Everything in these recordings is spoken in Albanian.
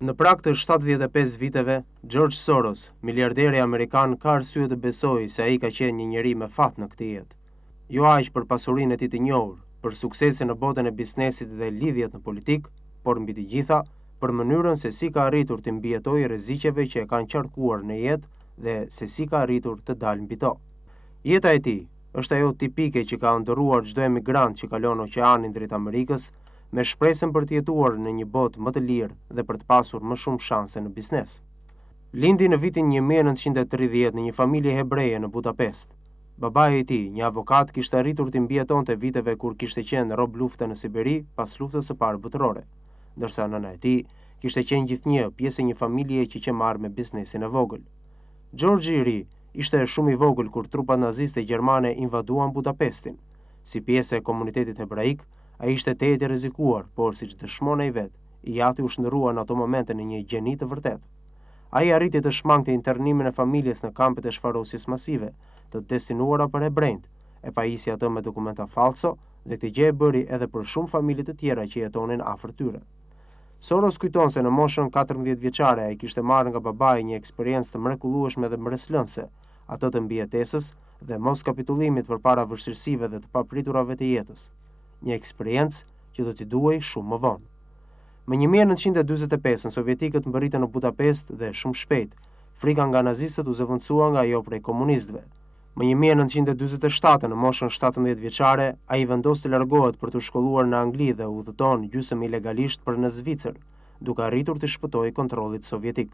Në prag të 75 viteve, George Soros, miliarderi amerikan, ka arsye të besojë se ai ka qenë një njeri me fat në këtë jetë. Jo aq për pasurinë e tij të njohur, për suksesin në botën e biznesit dhe lidhjet në politikë, por mbi të gjitha, për mënyrën se si ka arritur të mbijetojë rreziqeve që e kanë qarkuar në jetë dhe se si ka arritur të dalë mbi to. Jeta e tij është ajo tipike që ka ëndërruar çdo emigrant që kalon oqeanin drejt Amerikës, me shpresën për të jetuar në një botë më të lirë dhe për të pasur më shumë shanse në biznes. Lindi në vitin 1930 në një familje hebreje në Budapest. Babai i tij, një avokat, kishte arritur të mbijetonte viteve kur kishte qenë rob lufte në Siberi pas luftës së parë botërore, ndërsa nëna e tij kishte qenë gjithnjë pjesë e një familje që marrë me biznesin e vogël. George i ri ishte shumë i vogël kur trupat naziste gjermane invaduan Budapestin. Si pjesë e komunitetit hebraik, ai ishte tejet i rrezikuar, por siç dëshmon ai vet, i jati u shndërrua në ato momente në një gjeni të vërtetë. Ai arriti të shmangte internimin e familjes në kampet e shfarosjes masive, të destinuara për hebrejt, e pajisi atë me dokumenta falso dhe këtë gjë e bëri edhe për shumë familje të tjera që jetonin afër tyre. Soros kujton se në moshën 14 vjeçare ai kishte marrë nga babai një eksperiencë të mrekullueshme dhe mbreslënse, atë të mbijetesës dhe mos kapitullimit përpara vështirësive dhe të papriturave të jetës. Një eksperiencë që do t'i duhej shumë më vonë. Më 1945 sovjetikët mbërritën në Budapest dhe shumë shpejt, frika nga nazistët u zëvendësua nga ajo prej komunistëve. Më 1947 në moshën 17 vjeçare, ai vendos të largohet për të shkolluar në Angli dhe udhëton gjysmë ilegalisht për në Zvicër, duke arritur të shpëtojë kontrollit sovjetik.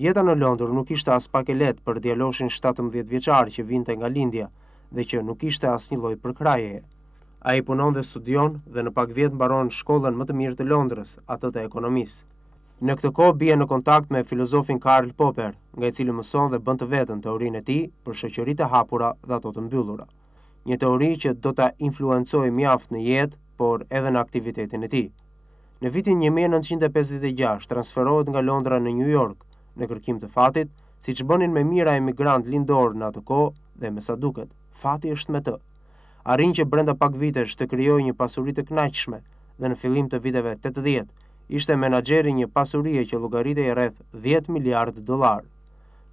Jeta në Londër nuk ishte as pak e lehtë për djaloshin 17 vjeçar që vinte nga lindja dhe që nuk ishte asnjë lloj përkrajeje. Ai punon dhe studion dhe në pak vjet mbaron shkollën më të mirë të Londrës, atë të ekonomisë. Në këtë kohë bie në kontakt me filozofin Karl Popper, nga i cili mëson dhe bën të vetën teorinë e tij për shoqëritë e hapura dhe ato të mbyllura. Një teori që do ta influencojë mjaft në jetë, por edhe në aktivitetin e tij. Në vitin 1956 transferohet nga Londra në New York, në kërkim të fatit, siç bënin me mijëra emigrant lindor në atë kohë dhe me sa duket, fati është me të. Arrin që brenda pak vitesh të krijojë një pasuri të kënaqshme dhe në fillim të viteve 80 ishte menaxheri një pasurie që llogaritej rreth 10 miliardë dollar.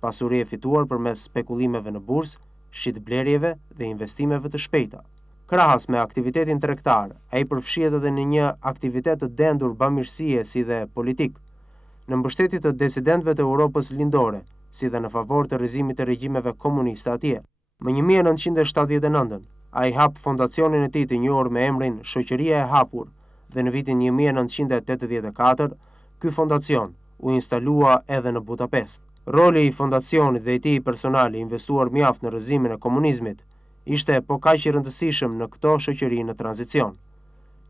Pasuri e fituar përmes spekullimeve në bursë, shitblerjeve dhe investimeve të shpejta. Krahas me aktivitetin tregtar, ai përfshihet edhe në një aktivitet të dendur bamirësie si dhe politik, në mbështetje të disidentëve të Europës lindore, si dhe në favor të rrëzimit të regjimeve komuniste atje. Më 1979 ai hap fondacionin e tij të njohur me emrin Shoqëria e Hapur dhe në vitin 1984 ky fondacion u instalua edhe në Budapest. Roli i fondacionit dhe i tij personal i investuar mjaft në rrëzimin e komunizmit ishte po kaq i rëndësishëm në këto shoqëri në tranzicion,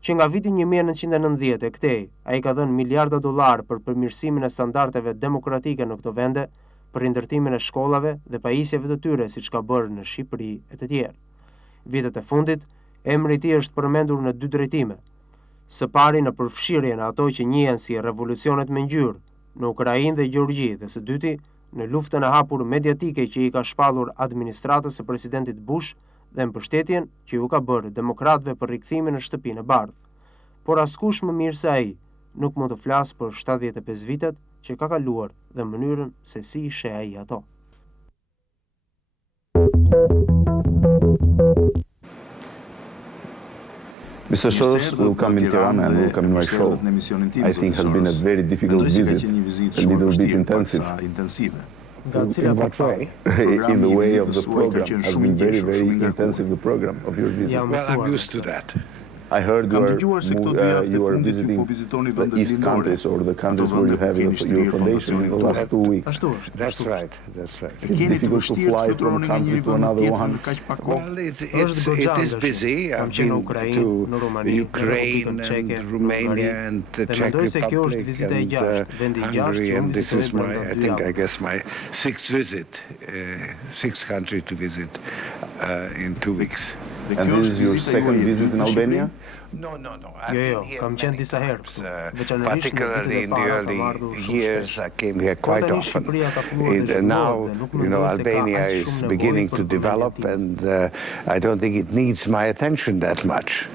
që nga viti 1990 e këtej ai ka dhënë miliarda dollar për përmirësimin e standardeve demokratike në këto vende, për rindërtimin e shkollave dhe pajisjeve të tyre siç ka bërë në Shqipëri e të tjerë. Vitet e fundit, emri i tij është përmendur në dy drejtime. Së pari në përfshirjen e ato që njihen si revolucionet me ngjyrë në Ukrainë dhe Gjeorgji dhe së dyti në luftën e hapur mediatike që i ka shpallur administratës së presidentit Bush dhe mbështetjen që ju ka bërë demokratëve për rikthimin në shtëpinë e bardhë. Por askush më mirë se ai nuk mund të flasë për 75 vitet që ka kaluar dhe mënyrën se si i sheh ai ato. Mr. Soros will come in Tirana and will come in my show. I think has been a very difficult visit, a little bit intensive. In what way? In the way of the program. Has been very, very intensive, the program of your visit. Well, I'm used to that. I heard you are visiting the East countries or the countries where you have your foundation in the last 2 weeks. That's right. That's right. It's difficult to fly from one country to another one. Well, it is busy. I've been to Ukraine and Romania and the Czech Republic and Hungary, and this is I guess my sixth visit, sixth country to visit in 2 weeks. And this is your second visit in Albania? No. I've been here many times, particularly in the early years. I came here quite often. Now, Albania is beginning to develop, and I don't think it needs my attention that much.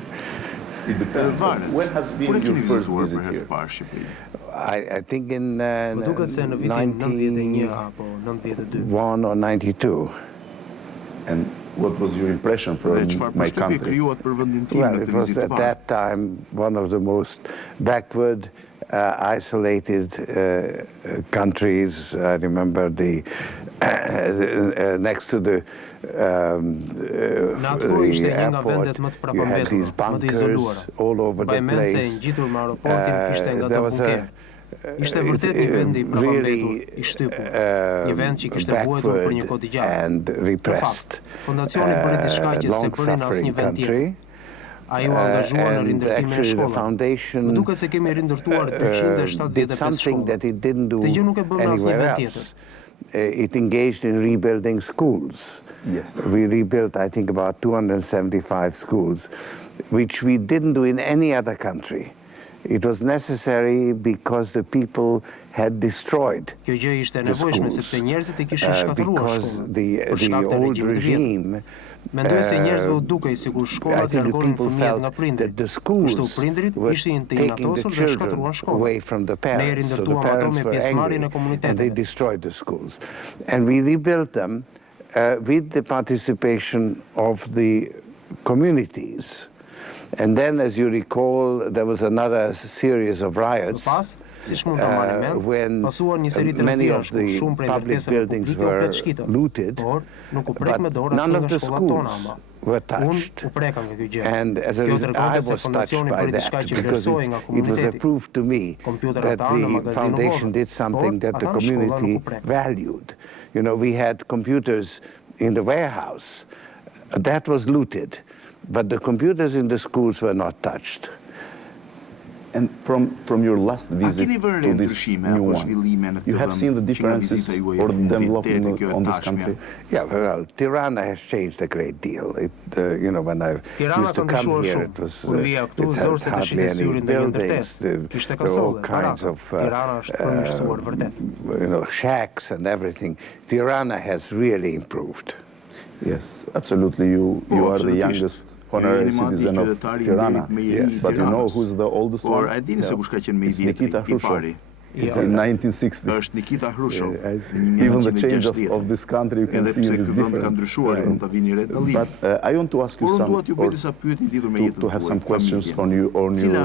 It depends. When has been your first visit here? I think in 91 or 92. And what was your impression from my country? Well, it was at that time one of the most backward, isolated countries. I remember next to the airport, you had these bunkers all over the place. There was Ishte vërtet një vend I përpambetur, I shtypur, një vend që kishte vuajtur për një kohë të gjatë. Në fakt, fondacioni bëri diçka që se bëri në asnjë vend tjetër. Ai u angazhua në rindërtimin e shkollave. Më duket se kemi rindërtuar 275 shkolla. Të gjë nuk e bëm në asnjë vend tjetër. It engaged in rebuilding schools. Yes. We rebuilt, I think, about 275 schools, which we didn't do in any other country. It was necessary because the people had destroyed the schools, because the old regime Mendoj se njerëzve u dukej sikur shkollat largonin fëmijët nga prindrit. Kështu prindrit ishin të inatosur dhe shkatruan shkollat. Ne rindërtuam ato me pjesëmarrjen e komuniteteve. And we rebuilt them with the participation of the communities. And then, as you recall, there was another series of riots when many of the public buildings were looted, but none of the schools were touched. And as a result, I was touched by that because it was a proof to me that the foundation did something that the community valued. We had computers in the warehouse. That was looted. But the computers in the schools were not touched. And from your last visit to this new one, you have seen the differences or the development on this country? Yeah, well, Tirana has changed a great deal. When I used to come here, it had hardly any buildings. There were all kinds of shacks and everything. Tirana has really improved. Yes, absolutely. You are the youngest honorary citizen of Tirana. Yes. But you know who's the oldest one? It's Nikita Khrushchev. In 1960. Even the change of this country, you can see it is different. But I want to ask you to have some questions on your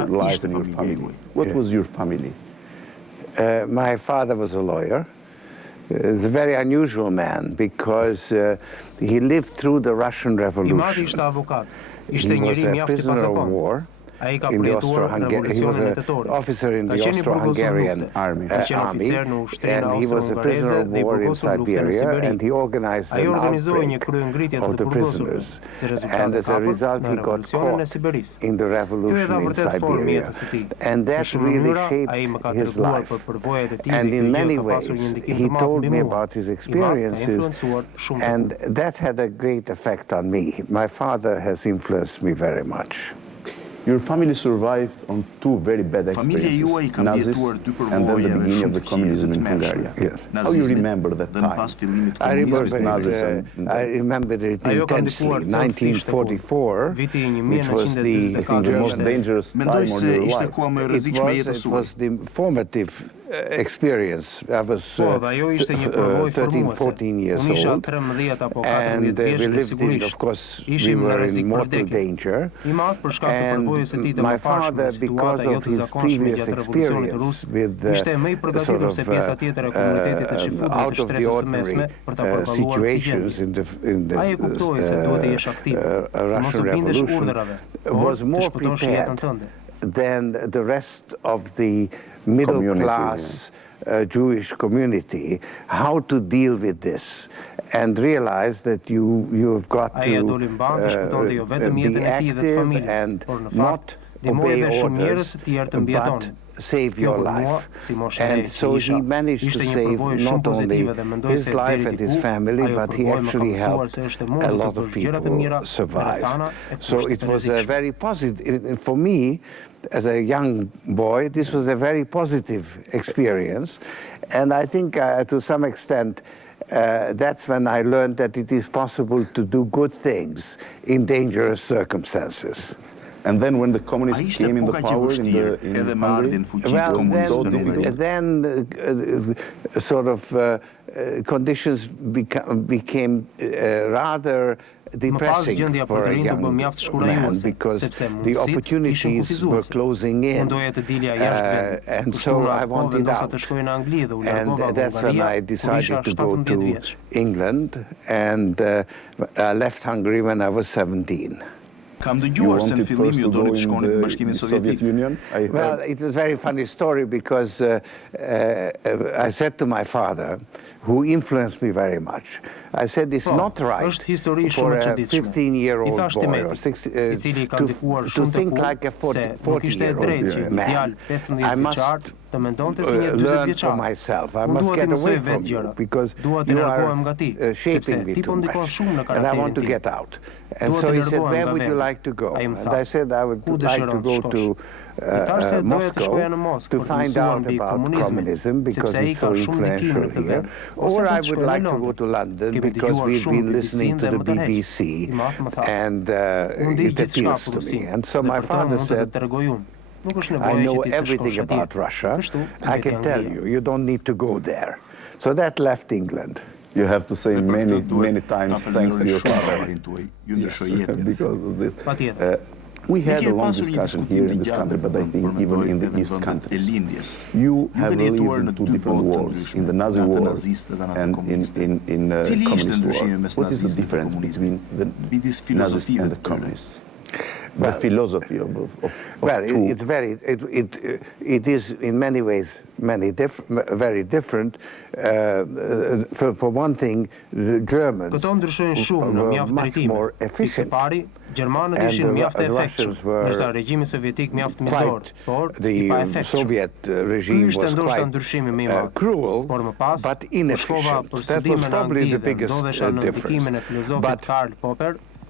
life and your family. What was your family? My father was a lawyer. He's a very unusual man because he lived through the Russian Revolution. He was a prisoner of war in the officer in the Austro-Hungarian army, and he was a prisoner of war in Siberia, and he organized an outbreak of the prisoners, and as a result he got caught in the revolution in Siberia, and that really shaped his life. And in many ways he told me about his experiences, and that had a great effect on me. My father has influenced me very much. Your family survived on two very bad experiences, Nazis and then the beginning of the communism in Hungary. Yes. How do you remember that time? I remember it intensely. 1944, which was the most dangerous time of your life. It was the formative experience. I was 13, 14 years old, and we lived in, of course, we were in mortal danger. And my father, because of his previous experience with sort of out of the ordinary situations in the Russian Revolution, was more prepared than the rest of the middle-class Jewish community how to deal with this, and realize that you've got to be active and not obey orders, but save your life. And so he managed to save not only his life and his family, but he actually helped a lot of people survive. So it was a very positive, for me, as a young boy, this was a very positive experience. And I think to some extent, that's when I learned that it is possible to do good things in dangerous circumstances. And then when the communists came in the power in Hungary, then sort of conditions became rather depressing for a young man, because the opportunities were closing in, and so I wanted out. And that's when I decided to go to England, and I left Hungary when I was 17. You wanted first to go in the Soviet Union? Well, it was a very funny story, because I said to my father, who influenced me very much, I said it's not right for a 15-year-old boy or 16, to think like a 40-year-old man. I must learn for myself. I must get away from you, because you are shaping me too much, and I want to get out. And so he said, where would you like to go? And I said, I would like to go to Moscow to find out about communism, because it's so influential here. Or I would like to go to London, because we've been listening to the BBC, and it appeals to me. And so my father said, I know everything about Russia. I can tell you, you don't need to go there. So that left England. You have to say many times thanks to your father because of this. We had a long discussion here in this country, but I think even in the East countries. You have lived in two different worlds, in the Nazi war and in communist war. What is the difference between the Nazis and the communists? The philosophy of well, two. it's very, it is in many ways very different. For one thing, the Germans were much more efficient, and the Russians were quite, the Soviet regime was quite cruel, but inefficient. That was probably the biggest difference. But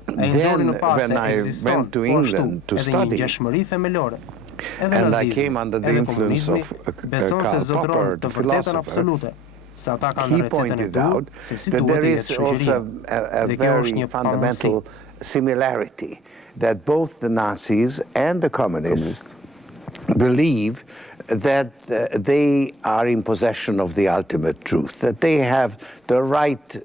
then, when I went to England to study, and I came under the influence of Karl Popper, the philosopher, he pointed out that there is also a very fundamental similarity, that both the Nazis and the communists believe that they are in possession of the ultimate truth, that they have the right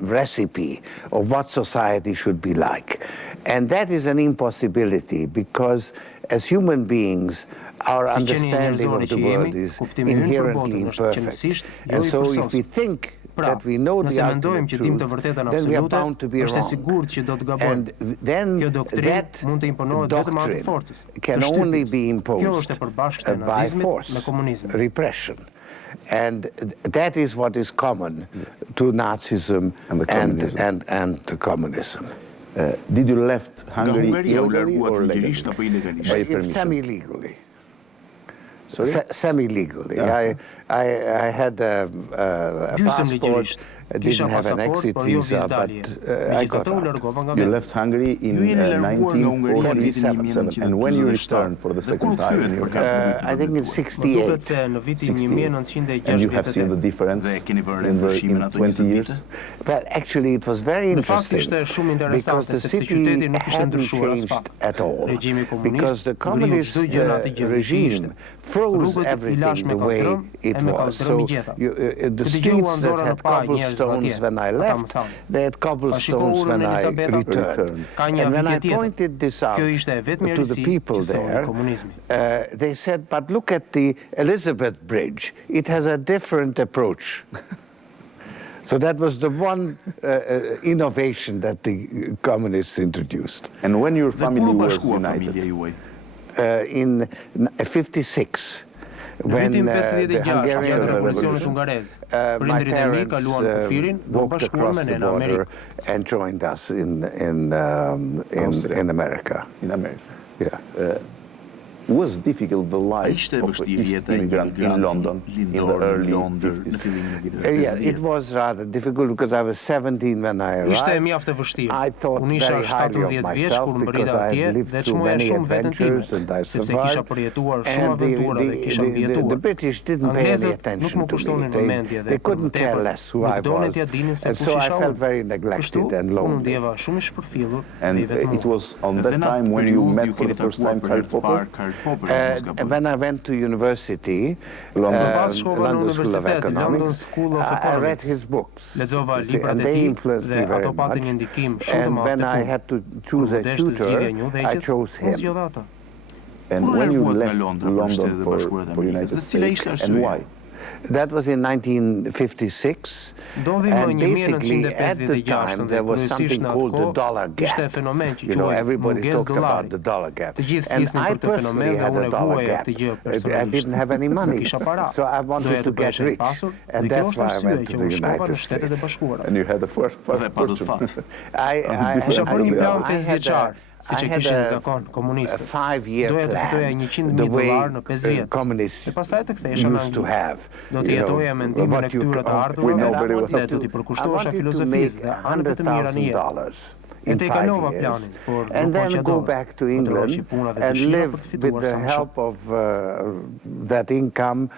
recipe of what society should be like. And that is an impossibility, because as human beings, our understanding of the world is inherently imperfect. And so if we think that we know the ultimate truth, then we are bound to be wrong. And then that doctrine can only be imposed by force, repression. And that is what is common to Nazism and to communism. Did you left Hungary illegally or legally? Semi-legally. Semi-legally. I had a passport didn't have an exit visa, but I got out. You left Hungary in 1947, and when you returned for the second time in your country? I think in 68. And you have seen the difference in 20 years? Well, actually, it was very interesting because the city hadn't changed at all. Because the communist regime froze everything the way it was. So the streets that had cobblestones when I left, they had cobblestones when I returned. And when I pointed this out to the people there, they said, but look at the Elizabeth Bridge. It has a different approach. So that was the one innovation that the communists introduced. And when your family was united? In 56. When the Hungarian Revolution, my parents walked across the border and joined us in America. In America. Yeah. Was difficult the life of an East immigrant in London in the early 50s? Yeah, it was rather difficult because I was 17 when I arrived. I thought very highly of myself because I had lived through many adventures and I survived. And the British didn't pay any attention to me. They couldn't care less who I was. And so I felt very neglected and lonely. And it was on that time when you met for the first time Karl Popper? When I went to university, London School of Economics, I read his books, and they influenced me very much. And when I had to choose a tutor, I chose him. And when you left London for United States, and why? That was in 1956, and basically at the time there was something called the dollar gap. You know, everybody talked about the dollar gap. And I personally had a dollar gap. I didn't have any money, so I wanted to get rich, and that's why I went to the United States. And you had the first fortune. I had a 5-year plan, the way communists used to have. You know, we know very well. I wanted to make $100,000 in 5 years, and then go back to England and live with the help of that income,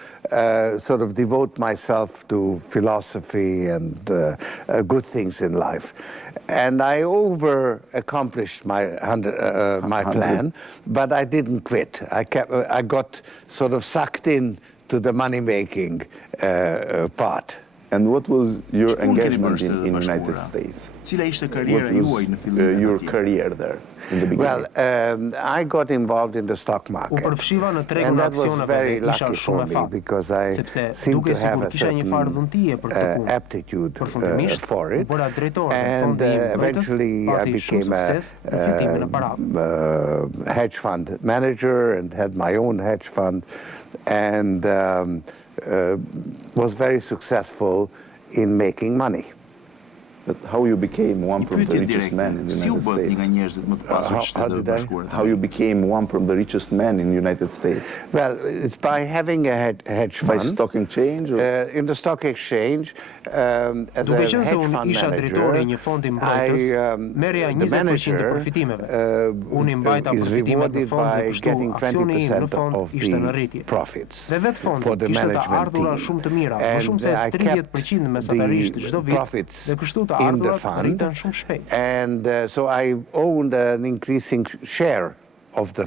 sort of devote myself to philosophy and good things in life. And I over-accomplished my plan, but I didn't quit. I got sort of sucked in to the money-making part. And what was your engagement in the United States? What was your career there in the beginning? Well, I got involved in the stock market, and that was very lucky for me because I seemed to have a certain aptitude for it, and eventually I became a hedge fund manager and had my own hedge fund, and was very successful in making money. But how you became one from the richest men in the United States? How did I? How you became one from the richest men in the United States? Well, it's by having a hedge fund. By stock exchange? In the stock exchange, as a hedge fund manager, the manager is rewarded by getting 20% of the profits for the management team. And I kept the profits in the fund, and so I owned an increasing share of the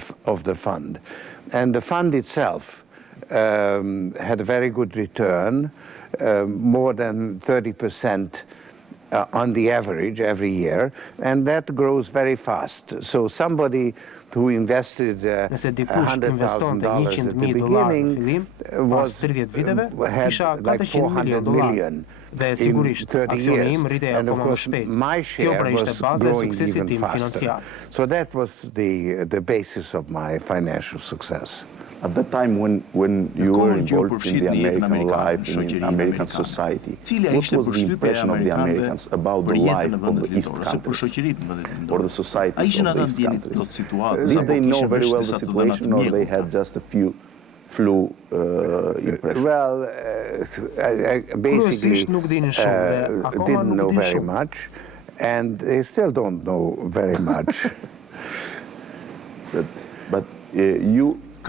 fund. And the fund itself had a very good return, more than 30% on the average every year, and that grows very fast. So somebody who invested $100,000 at the beginning had like 400 million in 30 years, and of course my share was growing even faster. So that was the basis of my financial success. At that time when you were involved in the American life, in American society, what was the impression of the Americans about the life of the East countries, or the societies of the East countries? Did they know very well the situation, or they had just a few flu impression? Well, I basically didn't know very much, and I still don't know very much. But you... I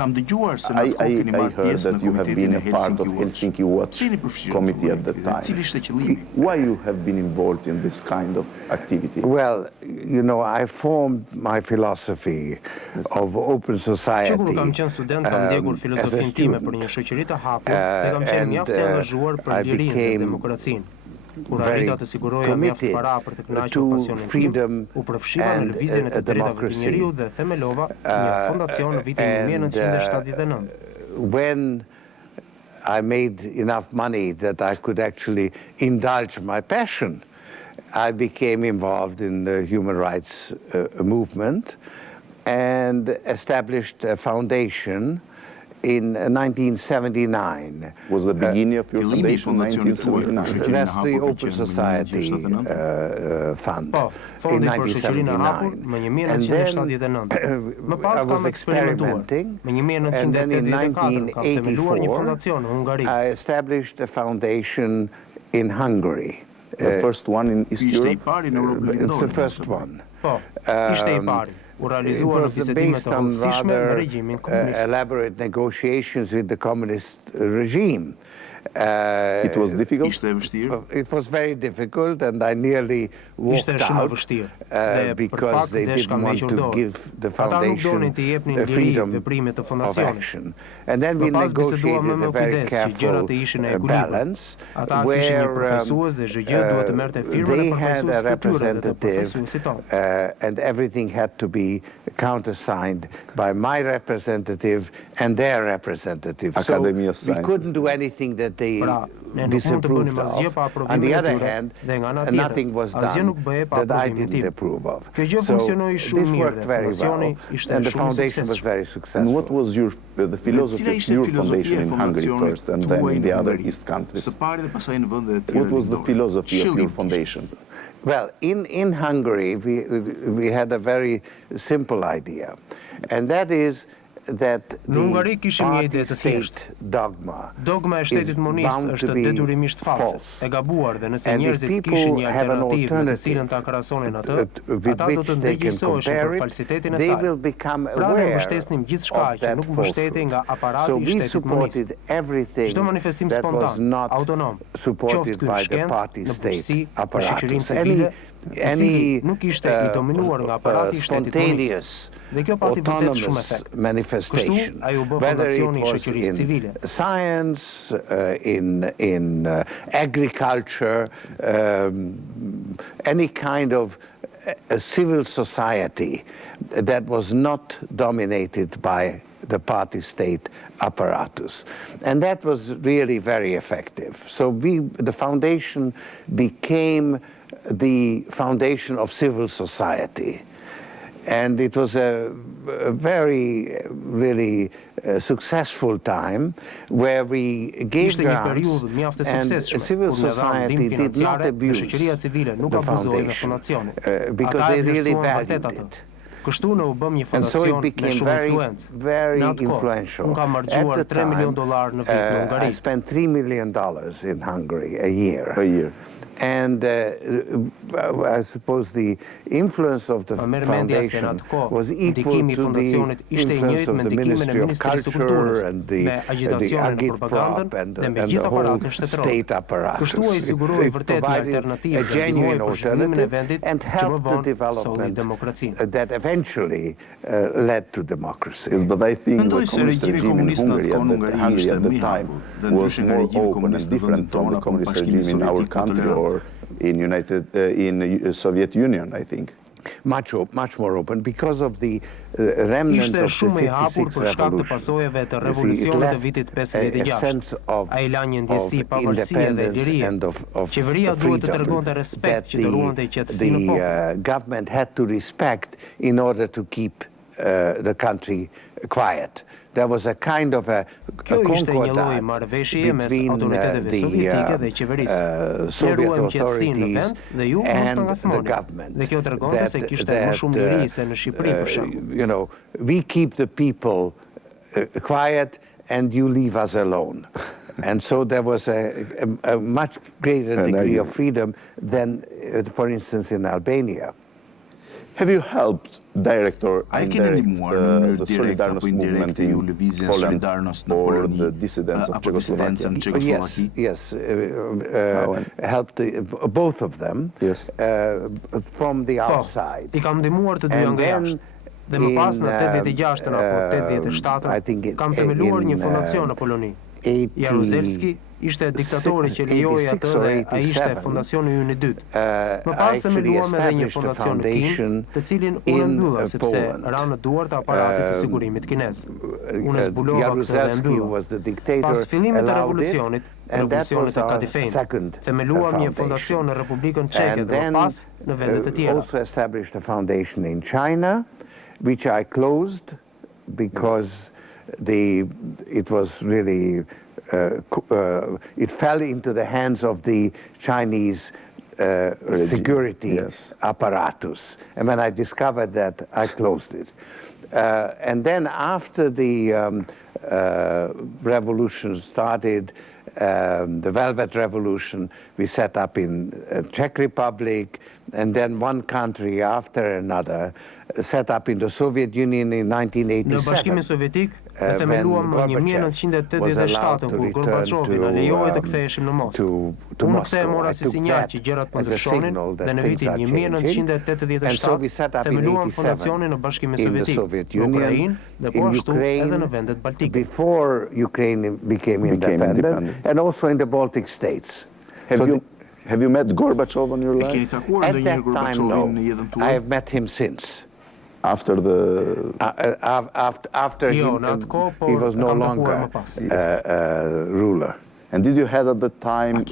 heard that you have been a part of Helsinki Watch Committee at the time. Why you have been involved in this kind of activity? Well, you know, I formed my philosophy of open society as a student, and I became very committed to freedom and democracy. When I made enough money that I could actually indulge my passion, I became involved in the human rights movement and established a foundation in 1979. Was the beginning of your foundation 1979? That's the Open Society Fund in 1979. And then I was experimenting, and then in 1984 I established a foundation in Hungary. The first one in East Europe? It's the first one. It was based on rather elaborate negotiations with the communist regime. It was difficult? It was very difficult, and I nearly walked out because they didn't want to give the foundation the freedom of action. And then we negotiated a very careful balance where they had a representative and everything had to be countersigned by my representative and their representative. So we couldn't do anything that they disapproved of. On the other hand, nothing was done that I didn't approve of. So this worked very well, and the foundation was very successful. And what was the philosophy of your foundation in Hungary first, and then in the other East countries? What was the philosophy of your foundation? Well, in Hungary, we had a very simple idea, and that is that the party-state dogma is bound to be false. And if people have an alternative with which they can compare it, they will become aware of that falsehood. So we supported everything that was not supported by the party-state apparatus. Any spontaneous, autonomous manifestation, whether it was in science, in agriculture, any kind of a civil society that was not dominated by the party-state apparatus. And that was really very effective. So the foundation became the foundation of civil society. And it was a very, really successful time where we gave grants, and civil society did not abuse the foundation because they really valued it. And so it became very influential. At the time, I spent $3 million in Hungary a year. And I suppose the influence of the foundation was equal to the influence of the Ministry of Culture and the agitprop and the whole state apparatus. It provided a genuine alternative and helped the development that eventually led to democracy. Yes, but I think the communist regime in Hungary at the time was more open and different from the communist regime in our country or in Soviet Union, I think. Much more open because of the remnant of the 56 revolution. It left a sense of independence and of freedom that the government had to respect in order to keep the country quiet. There was a kind of a concordat between the Soviet authorities and the government that, you know, we keep the people quiet and you leave us alone. And so there was a much greater degree of freedom than, for instance, in Albania. Have you helped direct or indirect the Solidarność movement in Poland or the dissidents of Czechoslovakia? Yes, helped both of them from the outside. I kam ndihmuar të dyja nga jashtë. Dhe më pas në 86-ën apo 87-ën kam themeluar një fondacion në Poloni. Jaruzelski ishte diktatori që lejoi atë dhe ai ishte fondacioni ynë i dytë. Më pas themeluam edhe një fondacion në Kinë, të cilin unë mbylla sepse ra në duart të aparatit të sigurimit kinez. Unë zbulova këtë dhe mbylla. Pas fillimit të revolucionit të Kadifejnë, themeluam një fondacion në Republikën Çeke dhe më pas në vendet e tjera. Also established a foundation in China, which I closed because it was really it fell into the hands of the Chinese security apparatus. And when I discovered that, I closed it. And then after the revolution started, the Velvet Revolution, we set up in Czech Republic, and then one country after another set up in the Soviet Union in 1987. Në Bashkimin Sovjetik e themeluam në 1987 kur Gorbaçovi na lejoi të ktheheshim në Moskë. Unë këtë e mora si sinjal që gjërat po ndryshonin dhe në vitin 1987 themeluam fondacionin në Bashkimin Sovjetik, në Ukrainë dhe po ashtu edhe në vendet baltike. Before Ukraine became independent, and also in the Baltic states. Have you met Gorbachev in your life? At that time, no. I have met him since. After the... After he was no longer ruler. And did you have at the time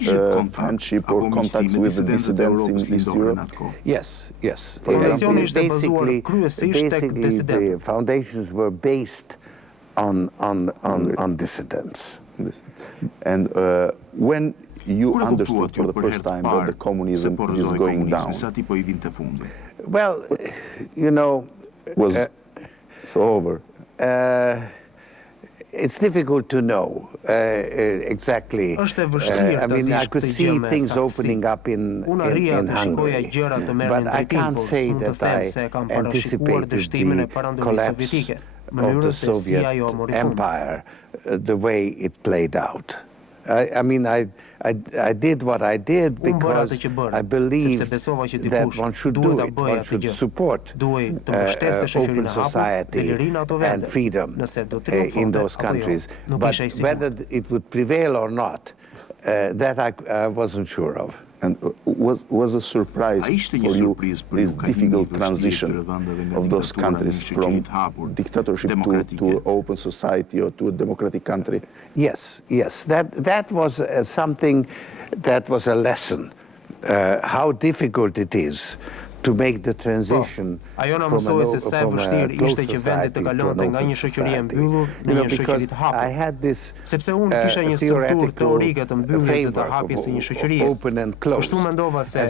friendship or contacts with the dissidents in East Europe? Yes, yes. Basically, the foundations were based on dissidents. And when you understood for the first time that the communism is going down? Well, you know... Was so over? It's difficult to know exactly. I mean, I could see things opening up in Hungary, but I can't say that I anticipated the collapse of the Soviet Empire the way it played out. I mean, I did what I did because I believed that one should do it, one should support open society and freedom in those countries. But whether it would prevail or not, that I wasn't sure of. And was a surprise for you this difficult transition of those countries from dictatorship to open society or to a democratic country? Yes, yes. That was something that was a lesson, how difficult it is to make the transition from a closed society to an open society. You know, because I had this theoretical framework of open and closed. And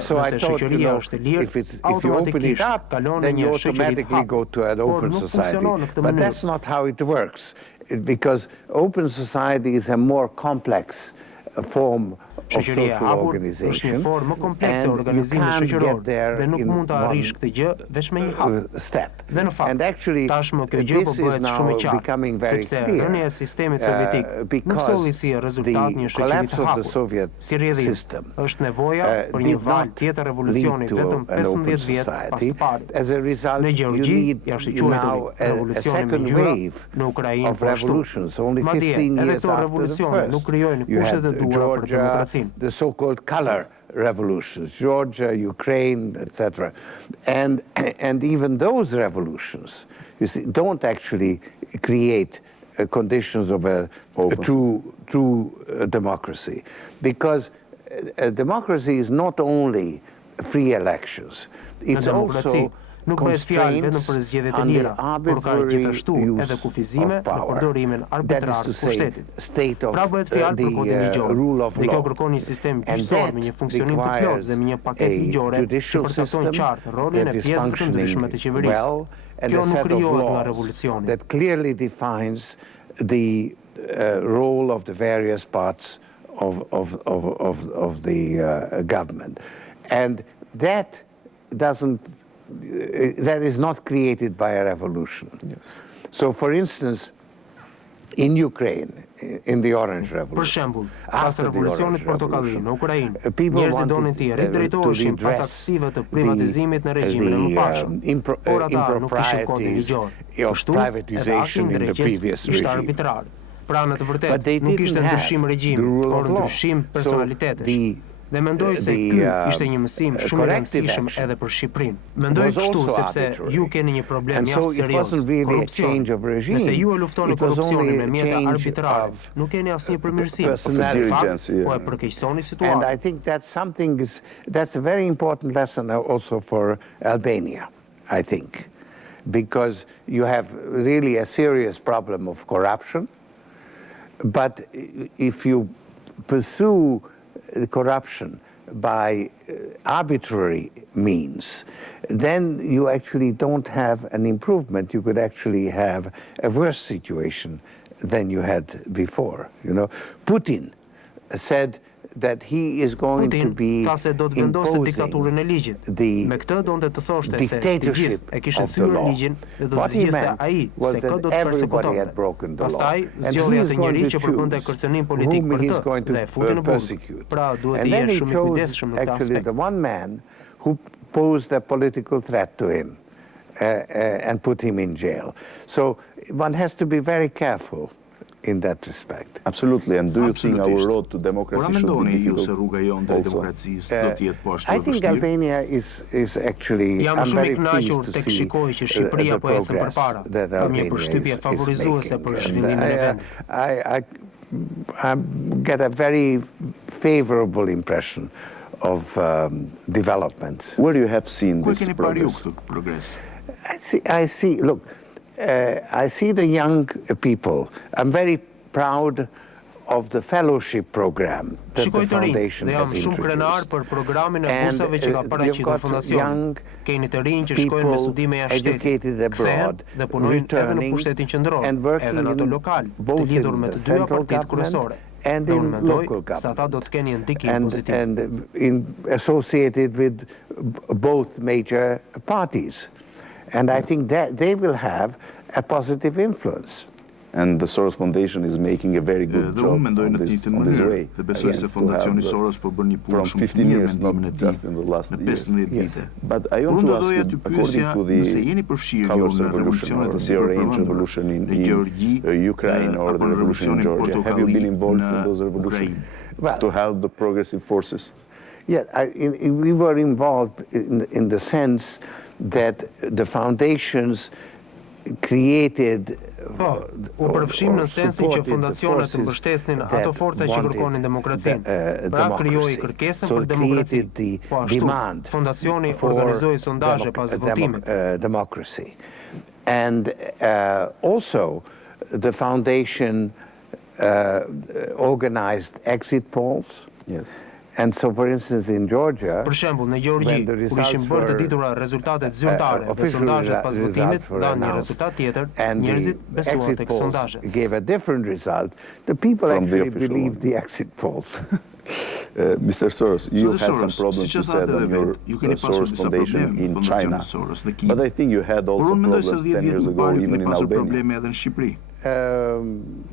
so I thought, you know, if you open it up, then you automatically go to an open society. But that's not how it works, because open society is a more complex form Shoqëria e hapur është një formë më komplekse organizimi shoqëror dhe nuk mund ta arrish këtë gjë vetëm me një hap. Dhe në fakt, tashmë kjo gjë po bëhet shumë e qartë, sepse rënia e sistemit sovjetik nuk solli si rezultat një shoqërie të hapur. Si rrjedhim, është nevoja për një val tjetër revolucioni vetëm 15 vjet pas së parit. Në Gjeorgji, jashtë quajtur revolucioni me ngjyra, në Ukrainë po ashtu. Madje edhe këto revolucione nuk krijojnë kushtet e duhura për demokracinë. The so-called color revolutions, Georgia, Ukraine, etc. And even those revolutions, you see, don't actually create conditions of a true democracy. Because democracy is not only free elections, it's also nuk bëhet fjalë vetëm për zgjedhjet e mira, por ka gjithashtu edhe kufizime në përdorimin arbitrar të pushtetit. Pra bëhet fjalë për kodin ligjor. Dhe kjo kërkon një sistem gjyqësor me një funksionim të plotë dhe me një paketë ligjore që përcakton qartë rolin e pjesëve të ndryshme të qeverisë. Kjo nuk krijohet nga revolucioni. That clearly defines the role of the various parts of the government. And that is not created by a revolution. Yes. So, for instance, in Ukraine, in the Orange Revolution, për shembull, pas revolucionit portokalli në Ukrainë, njerëzit donin të ridrejtoheshin pas aktësive të privatizimit në regjimin e mëparshëm, por ata nuk kishin kodin ligjor. Kështu, edhe akti ndërgjegjës ishte arbitrar. Pra në të vërtetë nuk ishte ndryshim regjimi, por ndryshim personalitetesh. Dhe mendoj se ky ishte një mësim shumë i rëndësishëm edhe për Shqipërinë. Mendoj kështu sepse ju keni një problem mjaft serioz, korrupsion. Nëse ju e luftoni korrupsionin me mjete arbitrare, nuk keni asnjë përmirësim. Në fakt, po e përkeqësoni situatën. And I think that's a very important lesson also for Albania, I think, because you have really a serious problem of corruption, but if you pursue corruption by arbitrary means, then you actually don't have an improvement. You could actually have a worse situation than you had before. You know, Putin said that he is going to be ka se do të vendosë diktaturën e ligjit. Me këtë donte të thoshte se të gjithë e kishin thyer ligjin dhe do të zgjidhte ai se kë do të përsekutonte. Pastaj zgjodhi atë njeri që përkënte kërcënim politik për të dhe e futi në burg. Pra duhet të jesh shumë i kujdesshëm në këtë aspekt. The one man who posed a political threat to him and put him in jail. So one has to be very careful in that respect. Absolutely. And do you think our road to democracy should be difficult also? I think Albania is actually, I'm very pleased to see the progress that Albania is making. I get a very favorable impression of developments. Where you have seen this progress? I see, look, I see the young people. I'm very proud of the fellowship program that the foundation has introduced. And people educated abroad, returning and working in both in the central government and in local government, and associated with both major parties. And I think that they will have a positive influence. And the Soros Foundation is making a very good job on this way. From 15 years, not just in the last years. Yes. But I want to ask you, according to the Colors Revolution or the Orange Revolution in Ukraine or the revolution in Georgia, have you been involved in those revolutions to help the progressive forces? Yeah, we were involved in the sense that the foundations created u përfshim në sensin që fondacionet mbështesnin ato forca që kërkonin demokracinë. Pra krijoi kërkesën për demokraci. Po ashtu, fondacioni organizoi sondazhe pas votimit. Democracy. And also the foundation organized exit polls. Yes. And so, for instance, in Georgia, për shembull, në Gjeorgji, kur ishin bërë të ditura rezultatet zyrtare dhe sondazhet pas votimit dhanë një rezultat tjetër, njerëzit besuan tek sondazhet. Gave a different result. The people actually believed the exit polls. Mr. Soros, you had some problems, you said, on your Soros Foundation in China. But I think you had also problems 10 years ago, even in Albania.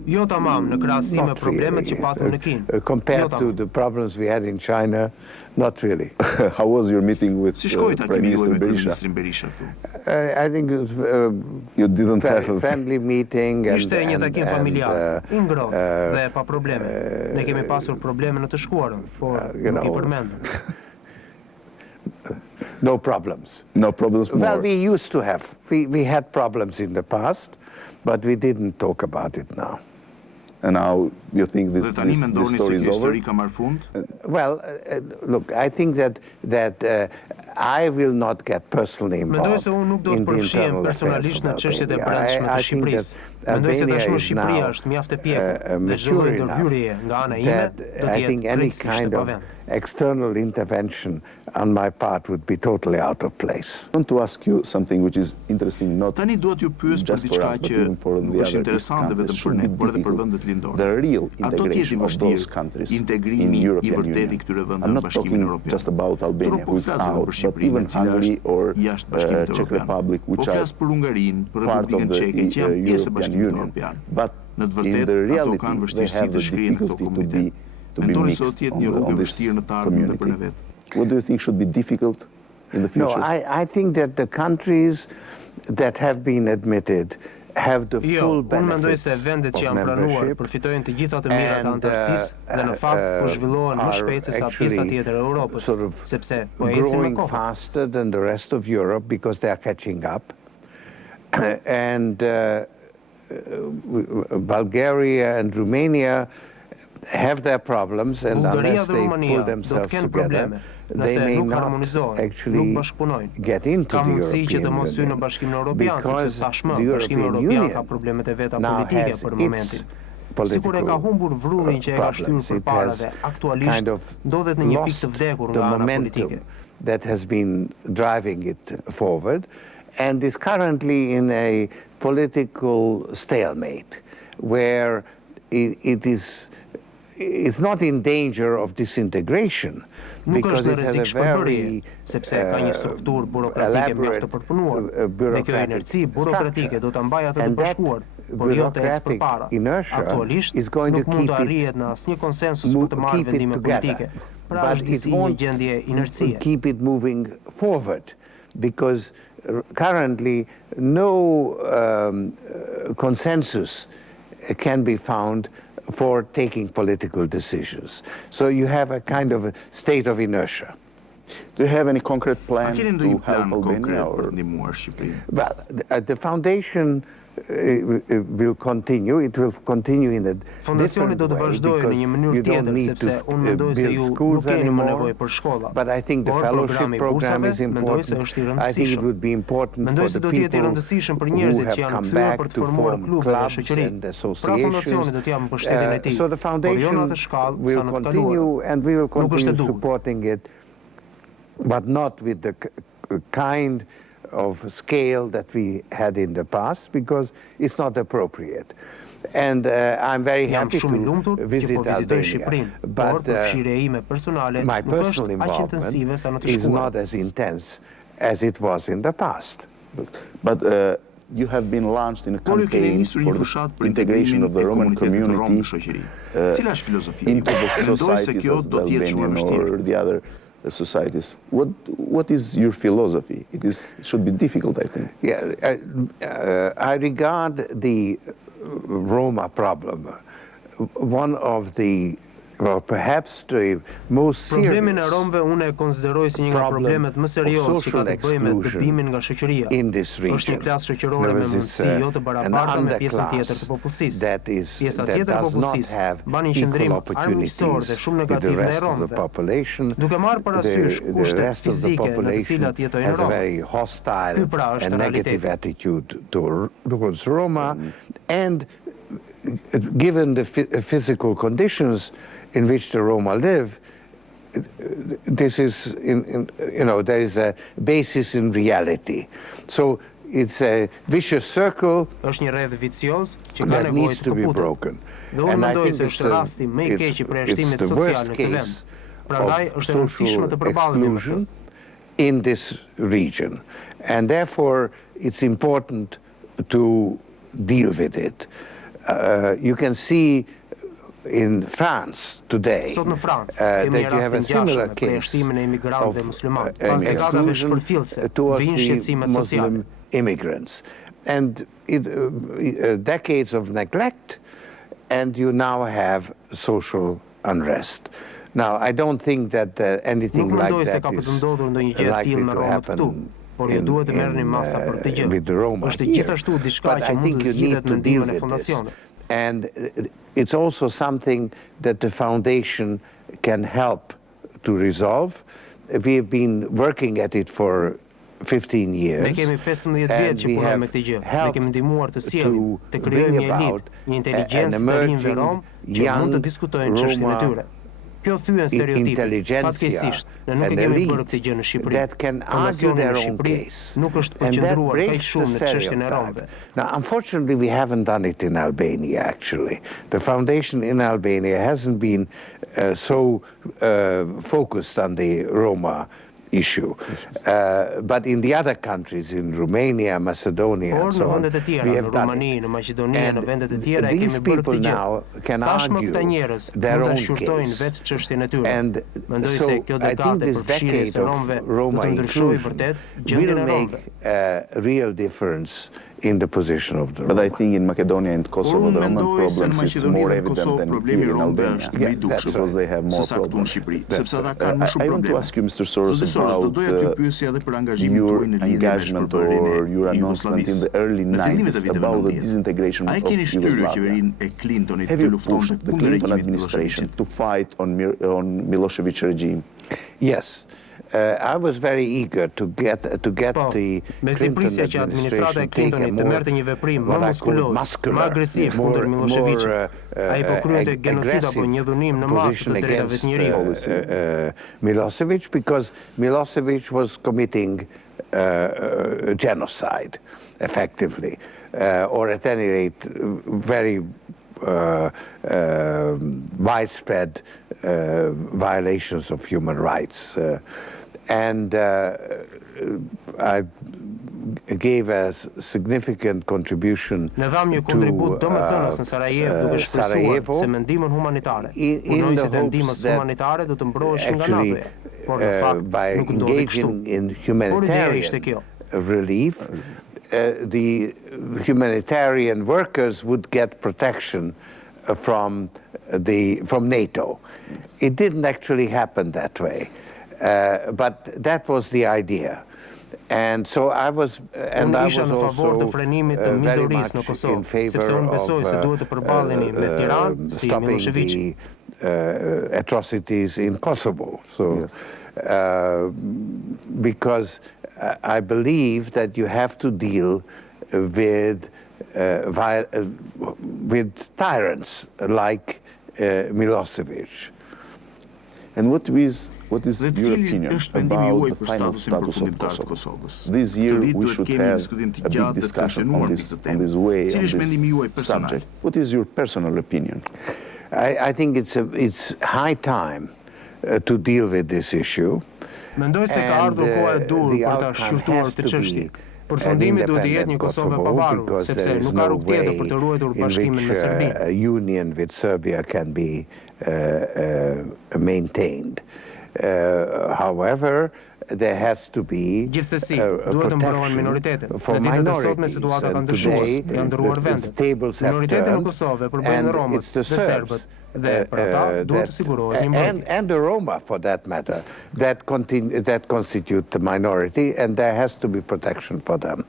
Jo tamam, në krahasim me problemet që patëm në Kinë. Compared to the problems we had in China, not really. How was your meeting with Prime Minister Berisha? I think it was you didn't have a family meeting. Ishte një takim familjar, i ngrohtë dhe pa probleme. Ne kemi pasur probleme në të shkuarën, por nuk I përmendëm. No problems. No problems more. Well, we used to have. We had problems in the past, but we didn't talk about it now. And now you think this story is over? Well, look, I think that I will not get personally involved. Mendoj se unë nuk do të përfshihem personalisht në çështjet e brendshme të Shqipërisë. Mendoj se tashmë Shqipëria është mjaft e pjekur dhe çdo lloj ndërhyrje nga ana ime do të jetë any kind of external intervention on my part would be totally out of place. I want to ask you something which is interesting not Tani duhet ju pyes për diçka që nuk është interesante vetëm për ne, por edhe për vendet lindore. The real Ato të jetë i vështirë integrimi i vërtetë i këtyre vendeve në Bashkimin Evropian. Just about Albania, who is out, but even Hungary or Czech Republic, which are për Hungarinë, për part of the European Union. But në të in the vërtetë ato reality, kanë they vështirësi have të the shkrihen në këto difficulty to be Mendoni se do mixed të jetë një rrugë e vështirë në të ardhmen dhe për ne vetë. What do you think should be difficult in the future? No, I think that the countries that have been admitted have the full benefits unë mendoj se vendet që janë pranuar membership përfitojnë të gjitha të mirat e anëtarësisë dhe në fakt po zhvillohen më shpejt se sa pjesa tjetër e Europës, sepse po ecin me growing kohë. faster than the rest of Europe because they are catching up. And Bulgaria and Romania have their problems, and Bulgaria unless dhe they Rumania pull do të themselves kenë together, probleme they nëse may nuk not harmonizohen, nuk actually bashkëpunojnë. get into Ka the mundësi që të mos hyjnë në European Bashkimin Union Evropian, sepse because tashmë the Bashkimi European Evropian ka Union problemet e veta now politike has për its momentin. Sikur e ka humbur vrullin që e ka shtyr përpara dhe aktualisht ndodhet në një pikë të vdekur nga ana politike. That has been driving it forward and is currently in a political stalemate where it's not in danger of disintegration because it has a very sepse ka një strukturë burokratike mjaft të përpunuar. Dhe kjo inerci burokratike do ta mbajë atë të bashkuar, por jo të ecë përpara. Aktualisht nuk mund të arrihet në asnjë konsensus për të marrë vendime politike. Pra është disi një gjendje inercie. Keep it moving forward because currently no consensus can be found for taking political decisions. So you have a kind of a state of inertia. Do you have any concrete plan to help Albania? Well, the foundation will continue. It will continue in a Fondacioni do të vazhdojë në një mënyrë tjetër, sepse unë mendoj se ju nuk keni më nevojë për shkolla. But I think the fellowship program is important. I think it would be important mendoj for se the do të jetë i people rëndësishëm për who njerëzit have që janë come kthyer back për të to formuar form klube dhe clubs shoqëri. and Pra associations. fondacioni do të japë mbështetjen e tij. So the foundation will continue and we will continue supporting it, but not with the kind of scale that we had in the past because it's not appropriate. And I'm very happy to visit Albania, but my personal involvement is not as intense as it was in the past. But you have been launched in a campaign for the integration of the Roman community into the societies of the Albanian or the other societies. What is your philosophy? It should be difficult, I think. Yeah, I regard the Roma problem one of the perhaps the most serious problemin e romëve unë e konsideroj si një nga problemet më serioze që ka të bëjë me dëbimin nga shoqëria. Është një klasë shoqërore me mundësi jo të barabarta me pjesën tjetër të popullsisë. Pjesa tjetër e popullsisë bën një qëndrim armiqësor dhe shumë negativ ndaj romëve. Duke marrë parasysh kushtet fizike në të cilat jetojnë romë. Ky pra është realiteti. Towards Roma and given the physical conditions in which the Roma live, this is, there is a basis in reality. So it's a vicious circle that needs to be broken. And I think it's the worst case of social exclusion in this region. And therefore, it's important to deal with it. You can see in France today that you have a similar case of exclusion towards the Muslim immigrants. And decades of neglect, and you now have social unrest. Now, I don't think that anything like that is likely to happen with the Roma here. But I think you need to deal with this. And it's also something that the foundation can help to resolve. We have been working at it for 15 years. And we have helped to bring about an emerging young Roma Kjo thyen stereotipe. Fatkeqësisht, ne nuk e kemi bërë këtë gjë në Shqipëri. Formacioni në Shqipëri nuk është përqendruar kaq shumë në çështjen e Romëve. Now, unfortunately, we haven't done it in Albania, actually. The foundation in Albania hasn't been so focused on the Roma issue. But in the other countries, in Romania, Macedonia, and so on, we have done it. And these people now can argue their own case. And so I think this decade of Roma inclusion will make a real difference in the position of the Roma. But I think in Macedonia and Kosovo, the Roman problems is more evident than here in Albania, because they have more problems. I want to ask you, Mr. Soros, about your engagement or your announcement in the early 90s about the disintegration of Yugoslavia. Have you pushed the Clinton administration to fight on Milošević regime? Yes. I was very eager to get the Clinton administration to take a more muscular, more aggressive position against Milošević, because Milošević was committing genocide, effectively, or at any rate, very widespread violations of human rights. And I gave a significant contribution to Sarajevo in the hopes that actually by engaging in humanitarian relief, the humanitarian workers would get protection from NATO. It didn't actually happen that way. But that was the idea. And so I was also very much in favor of stopping the atrocities in Kosovo. So, because I believe that you have to deal with tyrants like Milošević. And what is your opinion about the final status of Kosovo? This year we should have a big discussion on this way, on this subject. What is your personal opinion? I think it's high time to deal with this issue. Mendoj se ka ardhur koha e dur për ta shqyrtuar këtë çështje. Përfundimi duhet të jetë një Kosovë e pavarur, sepse nuk ka rrugë tjetër për të ruajtur bashkimin me Serbinë. A union with Serbia can be maintained. However, there has to be Gjithsesi, duhet të mbrohen minoritetet. Në ditët e sotme situata ka ndryshuar, janë ndërruar vendet. Minoritetet në Kosovë përbëjnë Romët dhe Serbët. Dhe për ata duhet të sigurohet një mbrojtje. And the Roma, for that matter, that constitute the minority, and there has to be protection for them.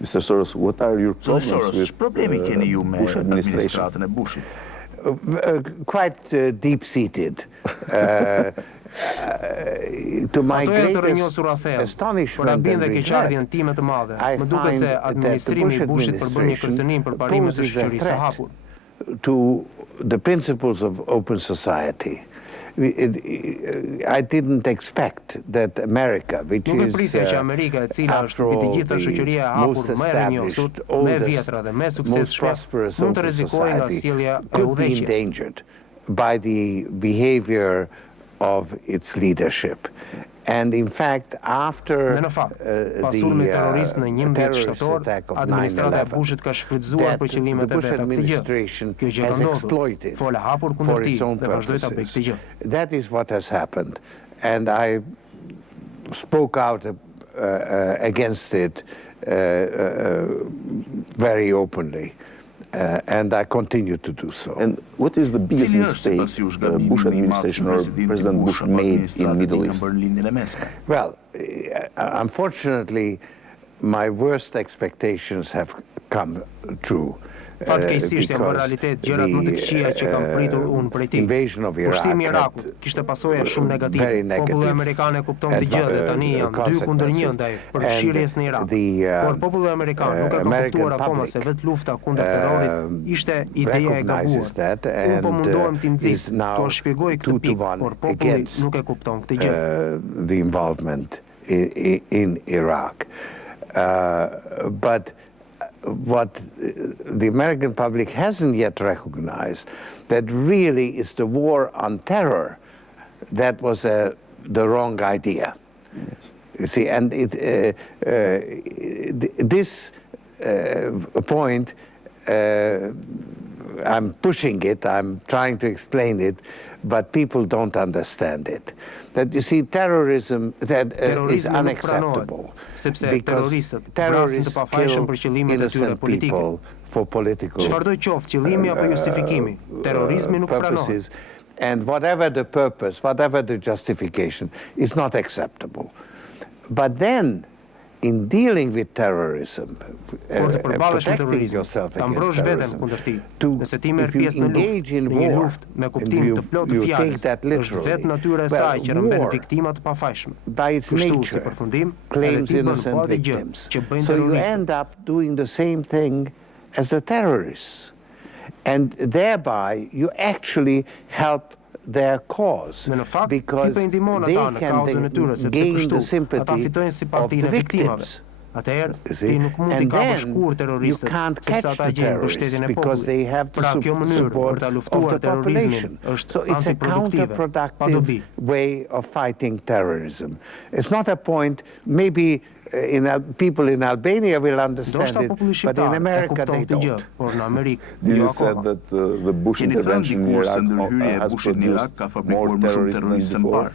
Mr. Soros, what are your problems with Bush administration? Quite deep-seated. To my greatest astonishment and regret, I find that the Bush administration opposes to the principles of open society. I didn't expect that America, which is after all the most established, oldest, most prosperous open society, could be endangered by the behavior of its leadership. And in fact, after the terrorist attack of 9/11, that the Bush administration has exploited for its own purposes. That is what has happened. And I spoke out against it very openly. And I continue to do so. And what is the biggest mistake the Bush administration or President Bush made in the Middle East? Well, unfortunately, my worst expectations have come true. Fatkeqësisht janë realitet gjërat më të këqija që kam pritur unë prej tij. Pushtimi i Irakut kishte pasoja shumë negative. Populli amerikan e kupton të gjë dhe tani janë 2-1 ndaj përfshirjes në Irak. Por populli amerikan nuk e ka kuptuar akoma se vetë lufta kundër terrorit ishte ideja e gabuar. Unë po mundohem t'i nxis, t'u shpjegoj këtë pikë, por populli nuk e kupton këtë gjë. The involvement in Iraq. But what the American public hasn't yet recognized, that really is the war on terror. That was the wrong idea. Yes. You see, and this point, I'm pushing it, I'm trying to explain it, but people don't understand it. That you see, terrorism is unacceptable. Because terrorists kill innocent people for political purposes. And whatever the purpose, whatever the justification, it's not acceptable. But then, in dealing with terrorism, protecting yourself against terrorism, if you engage in war, and you take that literally, war, by its nature, claims innocent victims. So you end up doing the same thing as the terrorists. And thereby, you actually help their cause, because they can then gain the sympathy of the victims. And then you can't catch the terrorists because they have the support of the population. So it's a counterproductive way of fighting terrorism. It's not a point, maybe people in Albania will understand it, but in America they don't. You said that the Bush intervention in Iraq has produced more terrorists than before.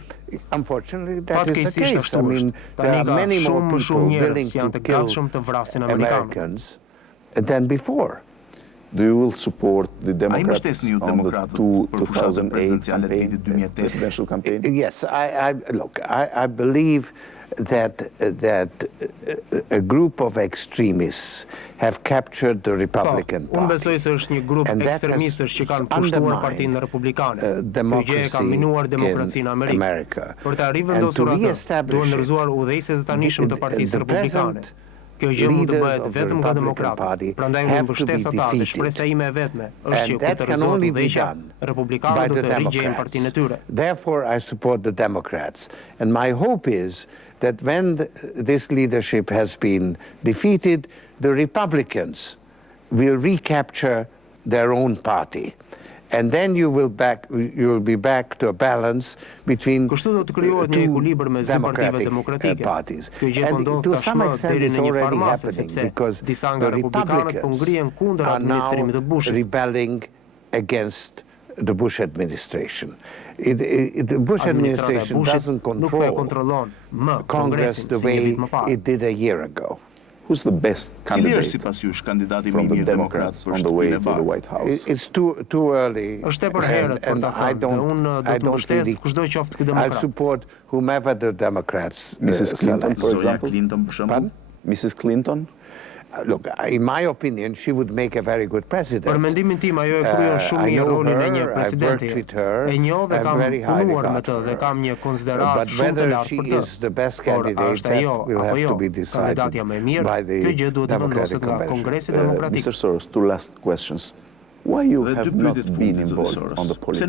Unfortunately, that is the case. I mean, there are many more people willing to kill Americans than before. Do you will support the Democrats on the 2008 presidential campaign? Yes, look, I believe that a group of extremists have captured the Republican Party. Unë besoj se është një grup ekstremistësh që kanë pushtuar Partinë Republikane. Kjo gjë e ka minuar demokracinë Amerikë. Për të rivendosur atë, duhen ndërzuar udhëheqësit e tanishëm të Partisë Republikane. Kjo gjë mund të bëhet vetëm nga demokratët. Prandaj unë mbështes ata dhe shpresa ime e vetme është që kur të rrezohet udhëheqja, republikanët do të rigjejnë partinë e tyre. Therefore I support the Democrats, and my hope is that when this leadership has been defeated, the Republicans will recapture their own party. And then you will be back to a balance between two democratic parties. And to some extent it's already happening, because the Republicans are now rebelling against the Bush administration. The Bush administration doesn't control Congress the way it did a year ago. Who's the best candidate from the Democrats on the way to the White House? It's too early, and I don't really. I support whomever the Democrats Mrs. Clinton, for example? Pardon? Mrs. Clinton? Look, in my opinion, she would make a very good president. Për mendimin tim, ajo e kryen shumë mirë rolin e një presidenti. E njoh dhe kam punuar me të dhe kam një konsiderat shumë të lartë për të. Por është ajo apo jo kandidatja më e mirë, kjo gjë duhet të vendoset nga Kongresi Demokratik. Mr. Soros, two last questions. Why you have not been involved on the politics?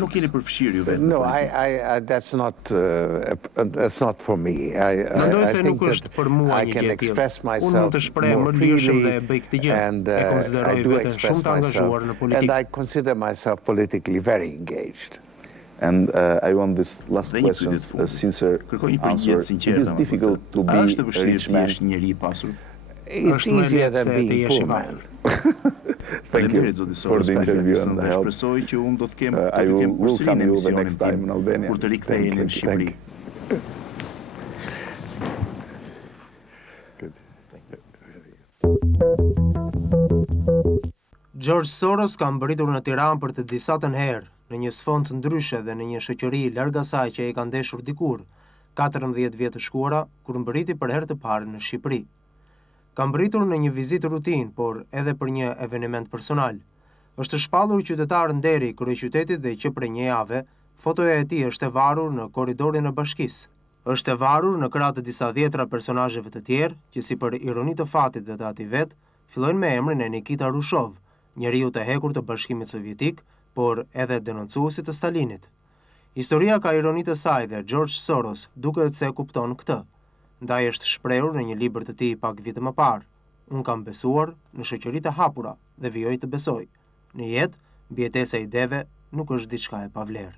No, that's not for me. I think that I can express myself more freely, and I do express myself, and I consider myself politically very engaged. And I want this last question, a sincere answer. It is difficult to be a rich man. It's easier than being a poor man. Thank you for the interview and the help. I will welcome you the next time in Albania. Thank you. George Soros ka mbërritur në Tiranë për të disatën herë, në një sfond të ndryshe dhe në një shoqëri larg asaj që e ka ndeshur dikur 14 vjet të shkuara, kur mbërriti për herë të parë në Shqipëri. Ka mbritur në një vizitë rutinë, por edhe për një eveniment personal. Është shpallur qytetar nderi i kryeqytetit dhe që prej një jave, fotoja e tij është e varur në korridorin e bashkisë. Është e varur në krah të disa dhjetra personazheve të tjerë, që si për ironi të fatit dhe të atij vet, fillojnë me emrin e Nikita Rushov, njeriu të hekur të Bashkimit Sovjetik, por edhe denoncuesi të Stalinit. Historia ka ironi të saj dhe George Soros duket se e kupton këtë. Ndaj është shprehur në një libër të tij pak vite më parë. Unë kam besuar në shoqëri të hapura dhe vijoj të besoj. Në jetë, mbijetesa e ideve nuk është diçka e pavlerë.